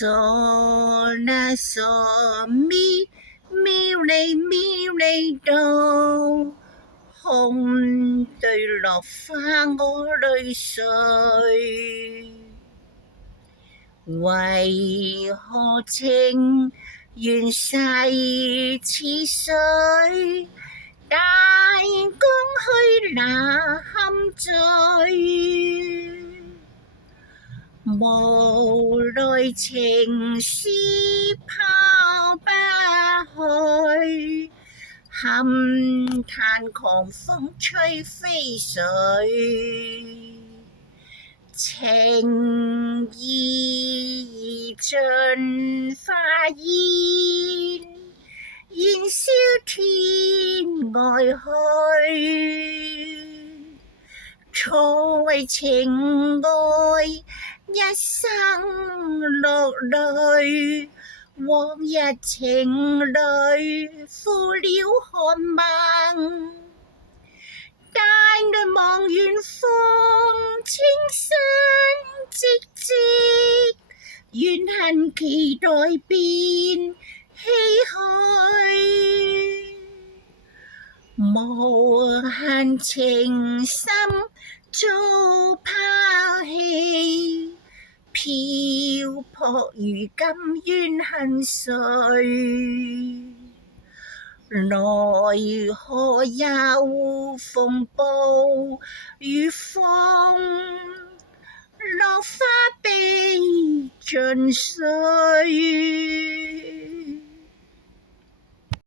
嗦啦嗦咪咪嚟咪嚟到，空對落花我淚水。為何情緣逝似水，大江去那堪醉。無奈情絲拋不去，堪嘆狂風吹飛水。情意已盡化煙，燃燒天外去。錯為情愛一生落淚，往日情侶負了寒盟。大眼望遠方，情深戚戚，怨恨期待變唏噓。無限情深遭拋棄，漂泊如今怨恨誰？奈何有風暴與風，落花被盡碎。